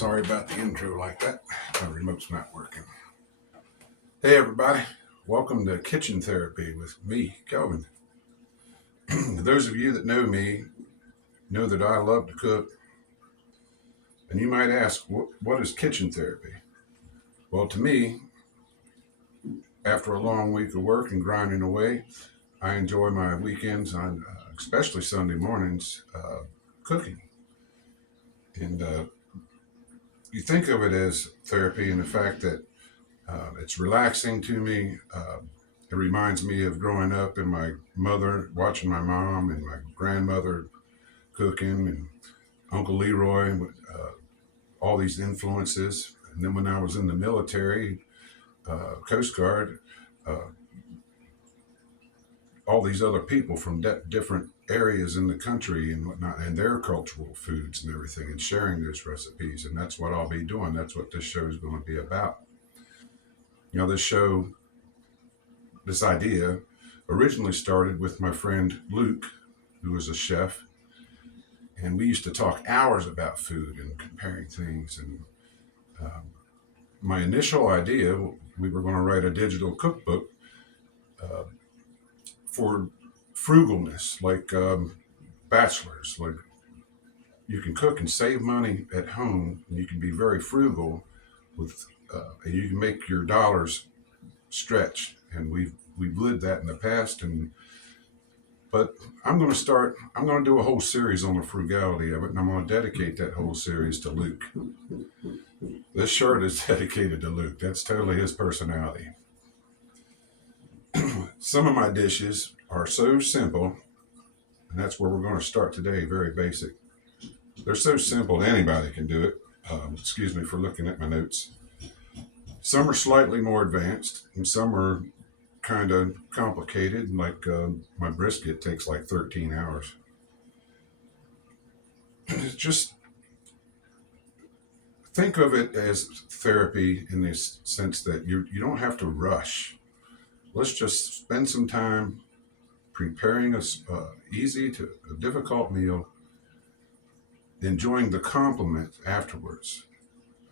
Sorry about the intro like that. My remote's not working. Hey everybody, welcome to Kitchen Therapy with me, Kelvin. Those of you that know me know that I love to cook. And you might ask, what is kitchen therapy? Well, to me, after a long week of work and grinding away, I enjoy my weekends, on especially Sunday mornings, cooking. And you think of it as therapy in the fact that it's relaxing to me. It reminds me of growing up and my mother watching my mom and my grandmother cooking and Uncle Leroy, all these influences. And then when I was in the military, Coast Guard, uh, all these other people from different areas in the country and whatnot, and their cultural foods and everything, and sharing those recipes. And that's what I'll be doing. That's what this show is going to be about. This idea originally started with my friend Luke, who was a chef, and we used to talk hours about food and comparing things. And um, my initial idea, we were going to write a digital cookbook uh, for frugalness, like bachelors. Like you can cook and save money at home, and you can be very frugal and you can make your dollars stretch. And we've lived that in the past, but I'm going to do a whole series on the frugality of it, and I'm going to dedicate that whole series to Luke. This shirt is dedicated to Luke. That's totally his personality. Some of my dishes are so simple, and that's where we're going to start today, very basic. They're so simple, anybody can do it. Excuse me for looking at my notes. Some are slightly more advanced, and some are kind of complicated, like my brisket takes like 13 hours. Just think of it as therapy in this sense that you don't have to rush. Let's just spend some time preparing a easy to a difficult meal, enjoying the compliment afterwards.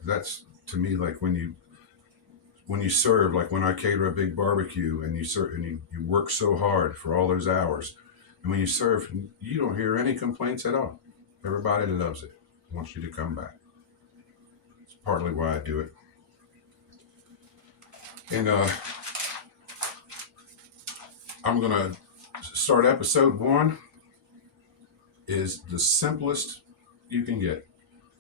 That's to me like when you serve, like when I cater a big barbecue and you serve and you work so hard for all those hours, and when you serve, you don't hear any complaints at all. Everybody loves it, wants you to come back. It's partly why I do it. And I'm gonna start episode 1 is the simplest you can get.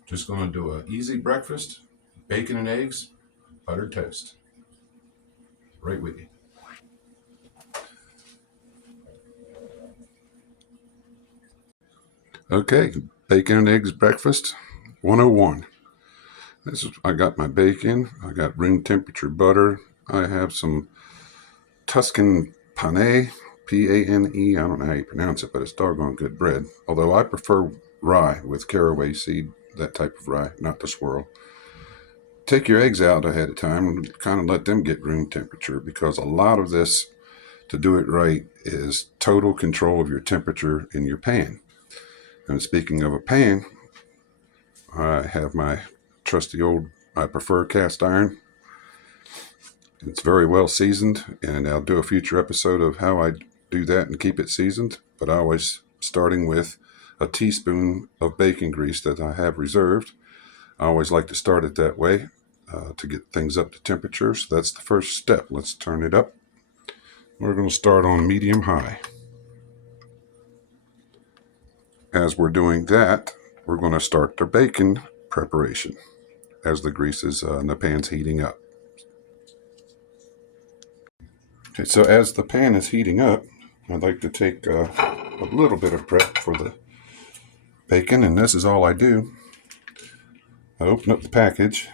Just gonna do an easy breakfast, bacon and eggs, buttered toast. Right with you. Okay, bacon and eggs breakfast 101. I got my bacon, I got room temperature butter, I have some Tuscan Pane, Pane. I don't know how you pronounce it, but it's doggone good bread. Although I prefer rye with caraway seed, that type of rye, not the swirl. Take your eggs out ahead of time and kind of let them get room temperature, because a lot of this, to do it right, is total control of your temperature in your pan. And speaking of a pan, I have my trusty I prefer cast iron. It's very well seasoned, and I'll do a future episode of how I do that and keep it seasoned. But I always starting with a teaspoon of bacon grease that I have reserved. I always like to start it that way to get things up to temperature. So that's the first step. Let's turn it up. We're going to start on medium high. As we're doing that, we're going to start the bacon preparation as the grease is and the pan's heating up. Okay, so as the pan is heating up, I'd like to take a little bit of prep for the bacon, and this is all I do. I open up the package.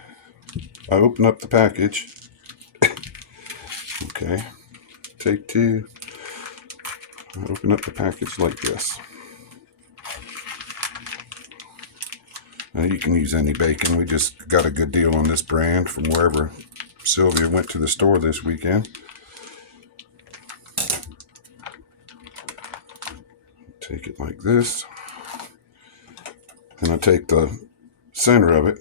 Okay, take 2. I open up the package like this. Now you can use any bacon. We just got a good deal on this brand from wherever Sylvia went to the store this weekend. Take it like this. And I take the center of it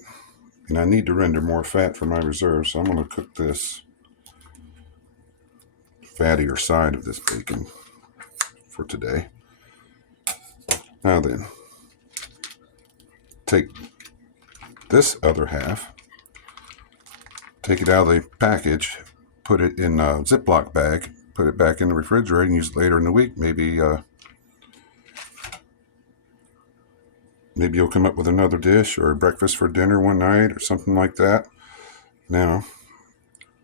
And I need to render more fat for my reserve, so I'm going to cook this fattier side of this bacon for today. Now then, take this other half, take it out of the package, put it in a Ziploc bag, put it back in the refrigerator and use it later in the week. Maybe you'll come up with another dish or a breakfast for dinner one night or something like that. Now,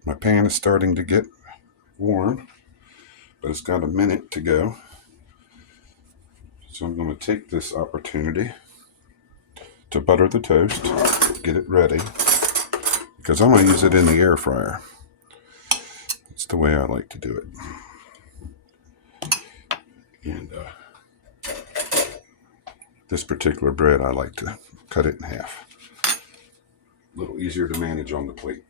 my pan is starting to get warm, but it's got a minute to go. So I'm going to take this opportunity to butter the toast, get it ready, because I'm going to use it in the air fryer. It's the way I like to do it. And this particular bread, I like to cut it in half. A little easier to manage on the plate.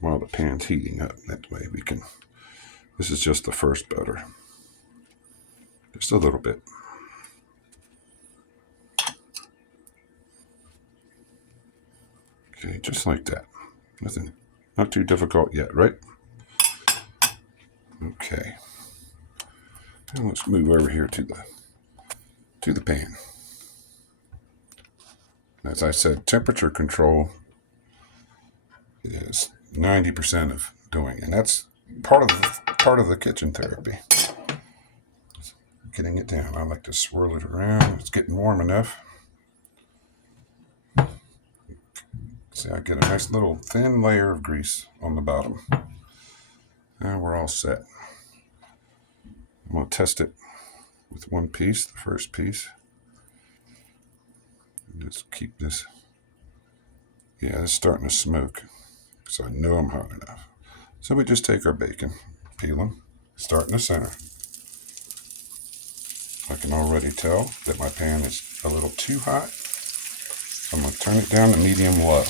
While the pan's heating up, that way we can, this is just the first butter. Just a little bit. Okay, just like that. Nothing, not too difficult yet, right? Okay. Now let's move over here to the pan. As I said, temperature control is 90% of doing, and that's part of the kitchen therapy. Getting it down. I like to swirl it around. It's getting warm enough. See, I get a nice little thin layer of grease on the bottom. Now we're all set. I'm going to test it with one piece, the first piece. Just keep this. Yeah, it's starting to smoke, so I know I'm hot enough. So we just take our bacon, peel them, start in the center. I can already tell that my pan is a little too hot, so I'm going to turn it down to medium-low.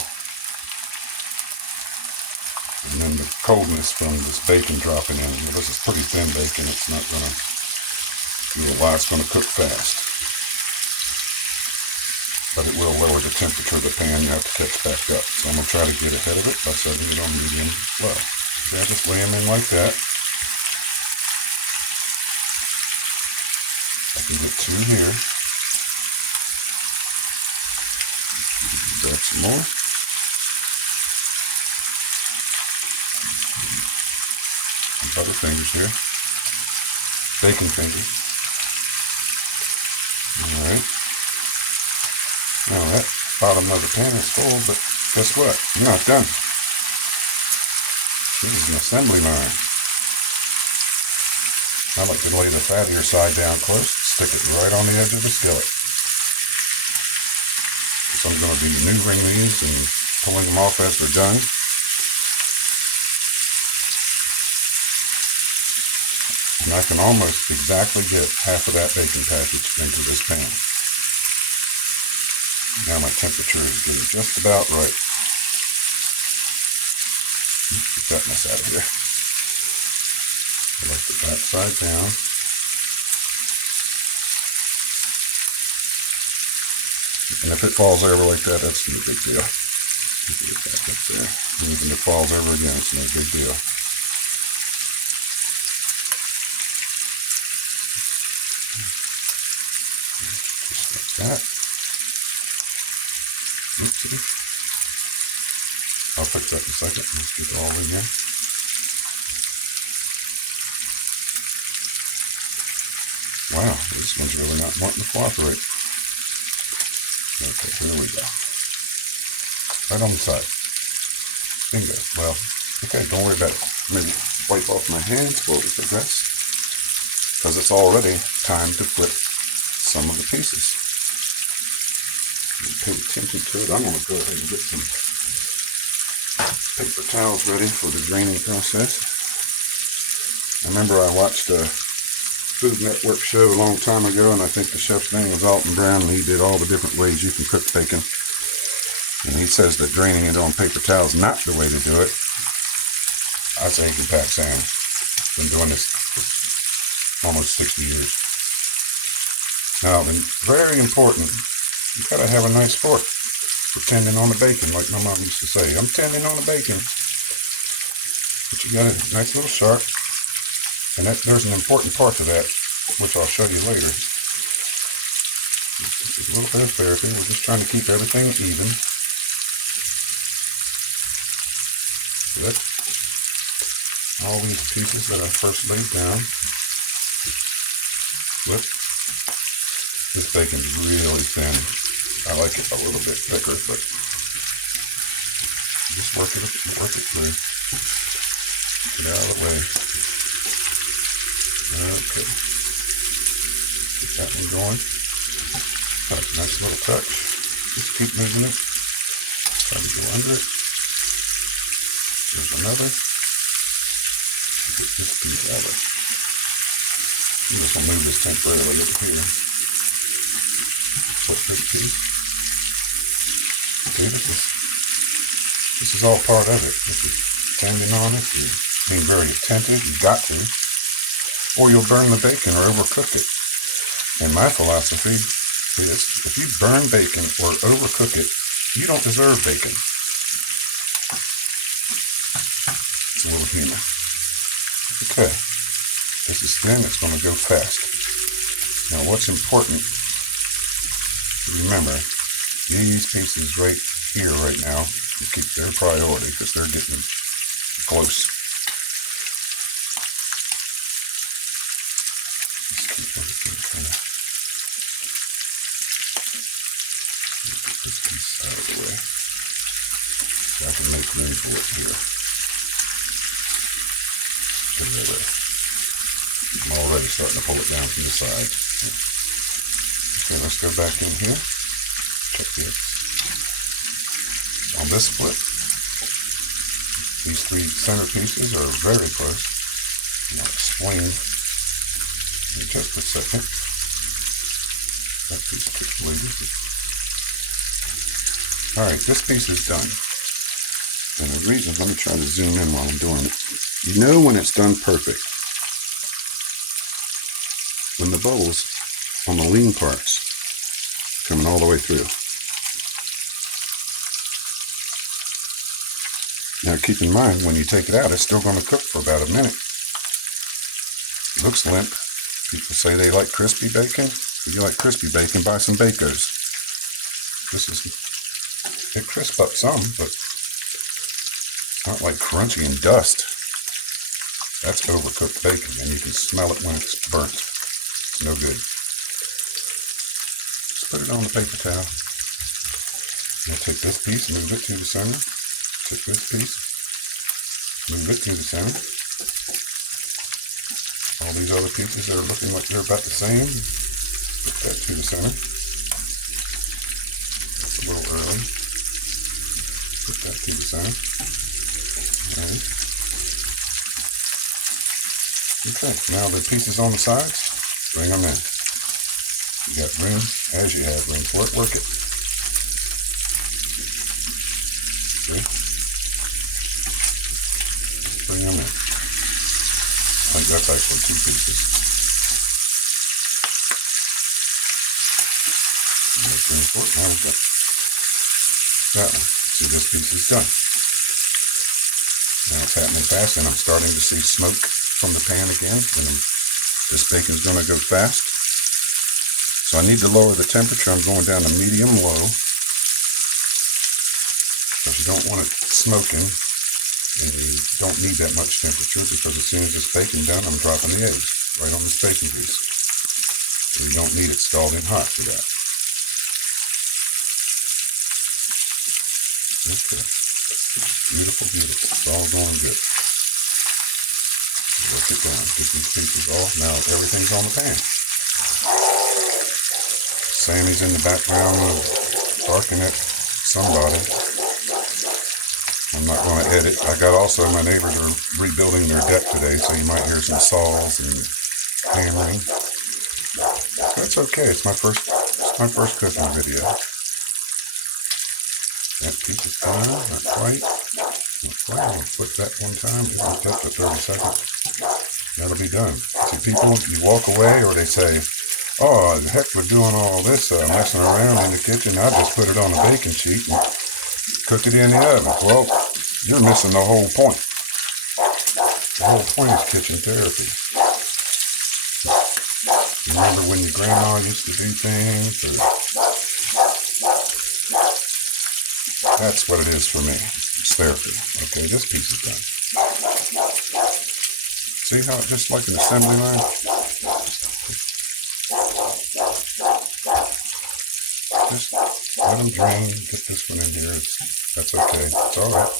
And then the coldness from this bacon dropping in. Well, this is pretty thin bacon. It's not going to be a while. It's going to cook fast. But it will lower the temperature of the pan. You have to catch back up. So I'm going to try to get ahead of it by setting it on medium-low. Okay, just lay them in like that. I can get two here. Grab some more. Butter fingers here. Bacon fingers. Alright. Now that bottom of the pan is full, but guess what? You're not done. This is an assembly line. I like to lay the fattier side down close, stick it right on the edge of the skillet. So I'm going to be maneuvering these and pulling them off as they're done. And I can almost exactly get half of that bacon package into this pan. Now my temperature is getting just about right. Get that mess out of here. I like the back side down. And if it falls over like that, that's no big deal. Get it back up there. And even if it falls over again, it's no big deal. Just like that. Oopsie. I'll fix that in a second. Let's get it all in. Wow, this one's really not wanting to cooperate. Okay, here we go. Right on the side. Bingo. Well, okay, don't worry about it. Maybe wipe off my hands while we progress, because it's already time to flip some of the pieces. Pay attention to it. I'm going to go ahead and get some paper towels ready for the draining process. I remember I watched a Food Network show a long time ago, and I think the chef's name was Alton Brown, and he did all the different ways you can cook bacon. And he says that draining it on paper towels is not the way to do it. I say you can pack sand. Been doing this for almost 60 years. Now, very important, you gotta have a nice fork for tending on the bacon, like my mom used to say. I'm tending on the bacon. But you got a nice little sharp, and there's an important part to that, which I'll show you later. Just a little bit of therapy. We're just trying to keep everything even. Good. All these pieces that I first laid down. Look, this bacon's really thin. I like it a little bit thicker, but just work it through. Get out of the way. Okay. Get that one going. Got a nice little touch. Just keep moving it. Try to go under it. There's another. Get this piece out of it. I'm just going to move this temporarily over here. Flip this piece. See, this is all part of it. This is tending on it. You're being very attentive. You got to. Or you'll burn the bacon or overcook it. And my philosophy is if you burn bacon or overcook it, you don't deserve bacon. It's a little humor. Okay. This is thin. It's going to go fast. Now what's important to remember, these pieces right here right now will keep their priority because they're getting close. Just keep everything kind of get this piece out of the way so I can make room for it here. I'm already starting to pull it down from the side. Okay, let's go back in here. Check this. On this split, these three center pieces are very close. And I'll explain in just a second. That piece keeps bleeding. Alright, this piece is done. And the reason, let me try to zoom in while I'm doing it. You know when it's done perfect. When the bubbles on the lean parts coming all the way through. Now keep in mind, when you take it out, it's still going to cook for about a minute. It looks limp. People say they like crispy bacon. If you like crispy bacon, buy some Bacos. It crisps up some, but it's not like crunchy and dust. That's overcooked bacon, and you can smell it when it's burnt. It's no good. Just put it on the paper towel. Now take this piece, move it to the center. Take this piece, move it to the center. All these other pieces that are looking like they're about the same, put that to the center. That's a little early. Put that to the center. Alright. Okay, now the pieces on the sides, bring them in. You got room, as you have room for it, work it. See? Bring them in. I think that's actually two pieces. Make room for it. Now we've got that one. See, this piece is done. Now it's happening fast, and I'm starting to see smoke from the pan again, and this bacon's going to go fast. So I need to lower the temperature. I'm going down to medium-low because you don't want it smoking, and you don't need that much temperature because as soon as this bacon's done, I'm dropping the eggs right on this bacon piece. So you don't need it scalding hot for that. Okay. Beautiful, beautiful. It's all going good. Work it down. Get these pieces off. Now everything's on the pan. Sammy's in the background barking at somebody. I'm not going to edit. I got also my neighbors are rebuilding their deck today, so you might hear some saws and hammering. That's okay. It's my first cooking video. That piece is done. Not quite. I'll flip that one time. It'll take the 30 seconds. That'll be done. See, people, you walk away or they say, Oh, the heck with doing all this messing around in the kitchen. I just put it on a baking sheet and cook it in the oven. Well, you're missing the whole point. The whole point is kitchen therapy. Remember when your grandma used to do things? That's what it is for me. It's therapy. Okay, this piece is done. See how it's just like an assembly line? Just let them drain. Get this one in here. That's okay. It's all right.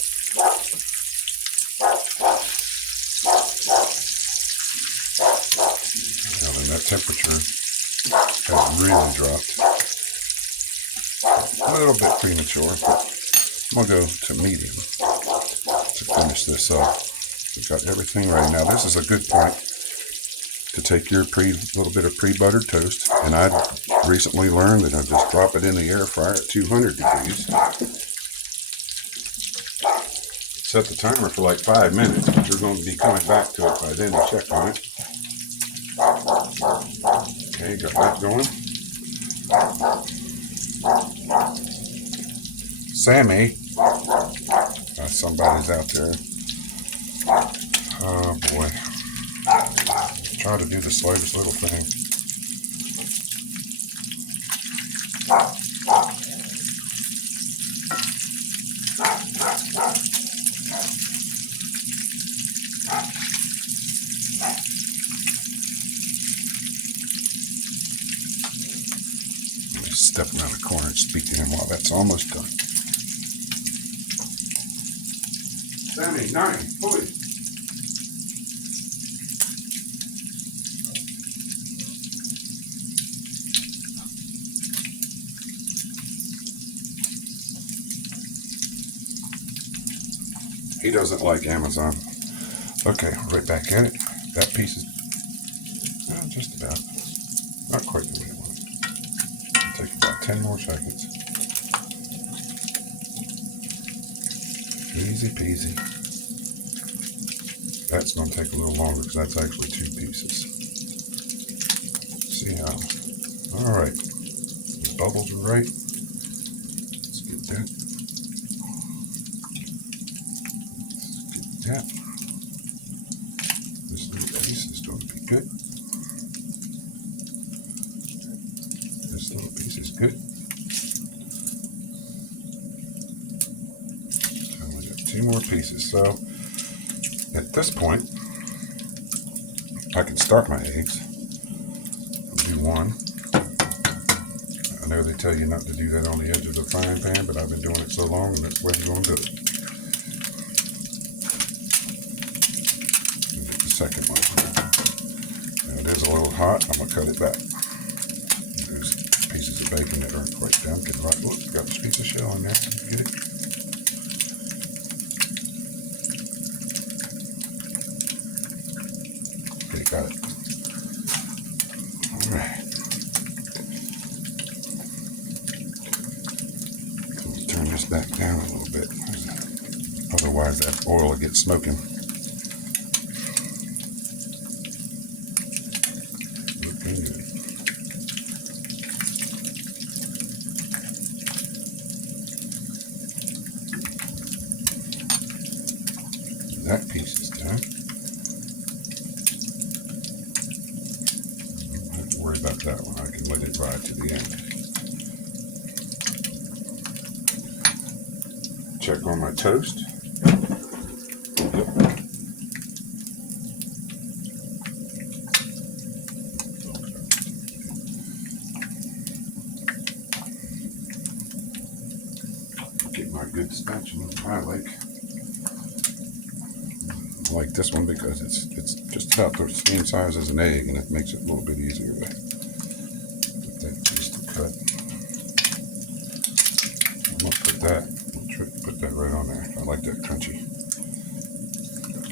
Now then, that temperature has really dropped. A little bit premature, but I'm going to go to medium to finish this off. We've got everything right now. This is a good point to take your little bit of pre-buttered toast, and I recently learned that I just drop it in the air fryer at 200 degrees. Set the timer for like 5 minutes, but you're going to be coming back to it by then to check on it. Okay, got that going. Sammy, somebody's out there. Oh boy. Try to do the slightest little thing. Step around the corner and speak to him while that's almost done. Sammy, 9, fully. He doesn't like Amazon. Okay, right back at it. That piece is just about. Not quite the way I want it. It'll take about 10 more seconds. Easy peasy. That's going to take a little longer because that's actually 2 pieces. See how? All right. The bubbles are right. Let's get that. Yeah, this little piece is going to be good. This little piece is good. So we got 2 more pieces. So at this point, I can start my eggs. I'll do 1. I know they tell you not to do that on the edge of the frying pan, but I've been doing it so long, and that's the way you're going to do it. Second one. And it is a little hot. I'm going to cut it back. There's pieces of bacon that aren't quite done. Get right. Look, got this piece of shell in there. Get it? Okay, got it. All right. Turn this back down a little bit. Otherwise, that oil will get smoking. That piece is done. I don't have to worry about that one. I can let it ride to the end. Check on my toast. Yep. Get my good spatula I like this one because it's just about the same size as an egg, and it makes it a little bit easier to get that piece to cut. I'm gonna put that right on there. I like that crunchy.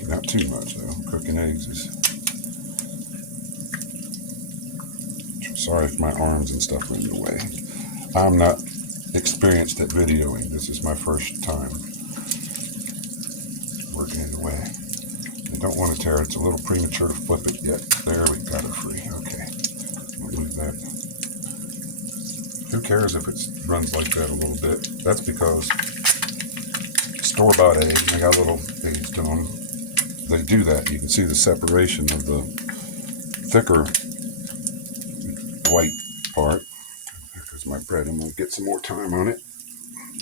Not too much though. Cooking eggs is. Sorry if my arms and stuff are in the way. I'm not experienced at videoing. This is my first time working in the way. I don't want to tear it. It's a little premature to flip it yet. There, we got it free. Okay. We'll move that. Who cares if it runs like that a little bit? That's because store-bought eggs, they got little eggs to them. They do that. You can see the separation of the thicker white part. There's my bread. I'm going to get some more time on it.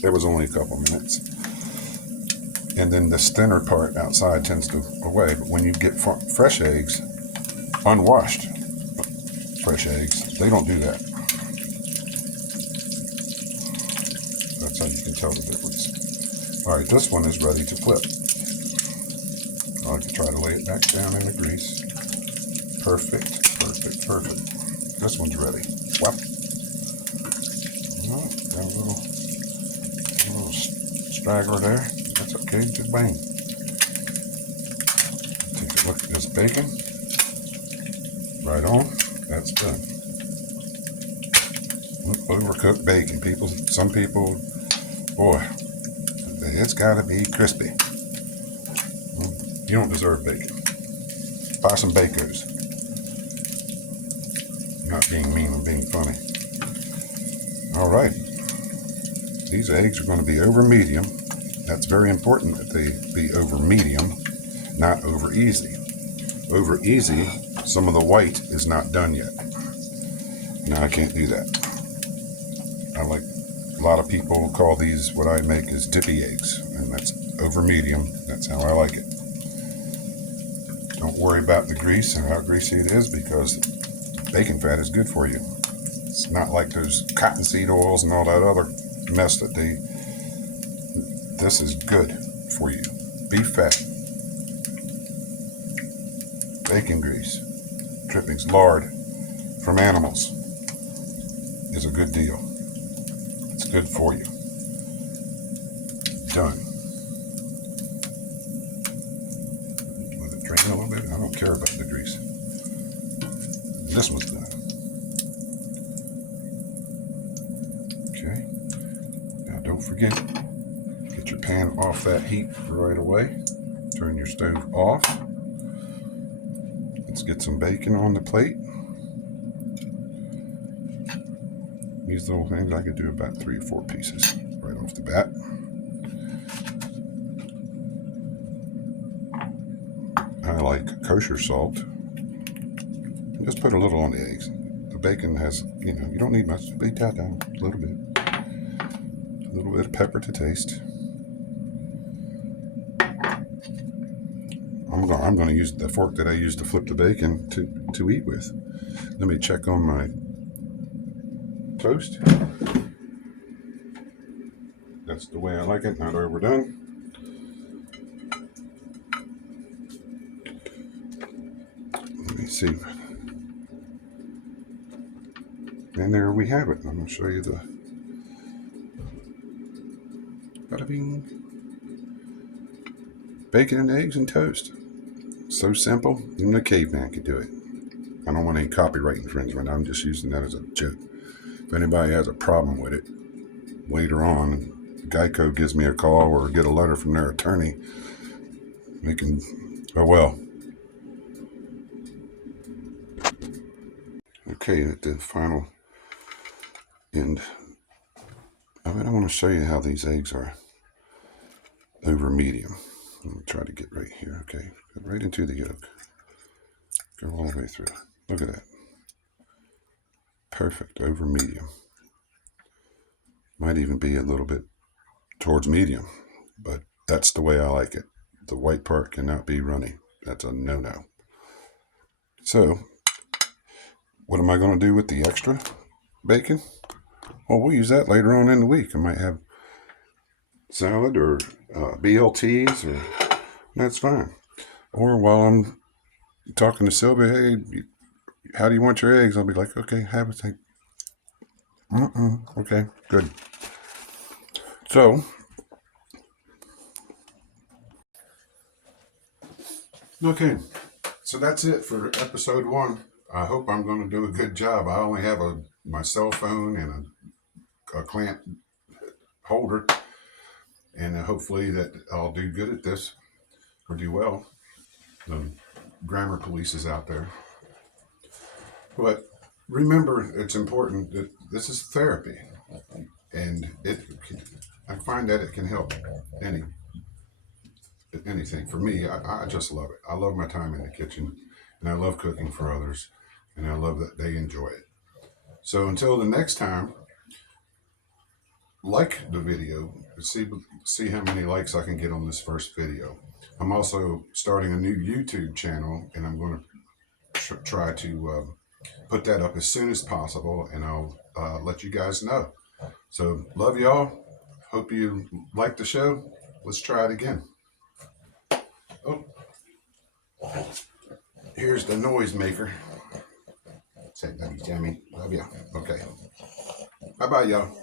There was only a couple minutes. And then the thinner part outside tends to go away. But when you get fresh eggs, unwashed fresh eggs, they don't do that. That's how you can tell the difference. All right, this one is ready to flip. I like to try to lay it back down in the grease. Perfect, perfect, perfect. This one's ready. Whap. Oh, got a little straggler there. That's okay, just bang. Take a look at this bacon. Right on. That's done. Overcooked bacon, people. Some people, boy, it's got to be crispy. You don't deserve bacon. Buy some Bacos. I'm not being mean, I'm being funny. All right. These eggs are going to be over medium. That's very important that they be over medium, not over easy. Over easy, some of the white is not done yet. Now I can't do that. I like, a lot of people call these, what I make is dippy eggs, and that's over medium. That's how I like it. Don't worry about the grease and how greasy it is, because bacon fat is good for you. It's not like those cottonseed oils and all that other mess that this is good for you. Beef fat, bacon grease, drippings, lard from animals is a good deal. It's good for you. Done. Let it drain a little bit. I don't care about the grease. This one's done. Okay. Now don't forget, get your pan off that heat right away. Turn your stove off. Let's get some bacon on the plate. These little things, I could do about 3 or 4 pieces right off the bat. I like kosher salt. Just put a little on the eggs. The bacon has, you don't need much. Beat that down a little bit. A little bit of pepper to taste. I'm going to use the fork that I used to flip the bacon to eat with. Let me check on my toast. That's the way I like it, not overdone. Let me see. And there we have it. I'm going to show you the bada bing. Bacon and eggs and toast. So simple, even a caveman could do it. I don't want any copyright infringement. I'm just using that as a joke. If anybody has a problem with it, later on, Geico gives me a call or get a letter from their attorney, they can, oh well. Okay, at the final end of it, I want to show you how these eggs are over medium. Let me try to get right here. Okay, go right into the yolk. Go all the way through. Look at that. Perfect, over medium. Might even be a little bit towards medium, but that's the way I like it. The white part cannot be runny. That's a no-no. So, what am I going to do with the extra bacon? Well, we'll use that later on in the week. I might have salad or BLTs, or that's fine. Or while I'm talking to Sylvia, hey, how do you want your eggs? I'll be like, okay, have a thing. Okay, good. So, okay, so that's it for episode 1. I hope I'm going to do a good job. I only have my cell phone and a clamp holder, and hopefully that I'll do good at this or do well. The grammar police is out there, but remember, it's important that this is therapy, and I find that it can help any anything. For me, I just love it. I love my time in the kitchen, and I love cooking for others, and I love that they enjoy it. So until the next time, like the video, see how many likes I can get on this first video. I'm also starting a new YouTube channel, and I'm going to try to put that up as soon as possible, and I'll let you guys know. So love y'all. Hope you like the show. Let's try it again. Oh, here's the noise maker. Say, love you, Jamie. Love you. Okay. Bye bye, y'all.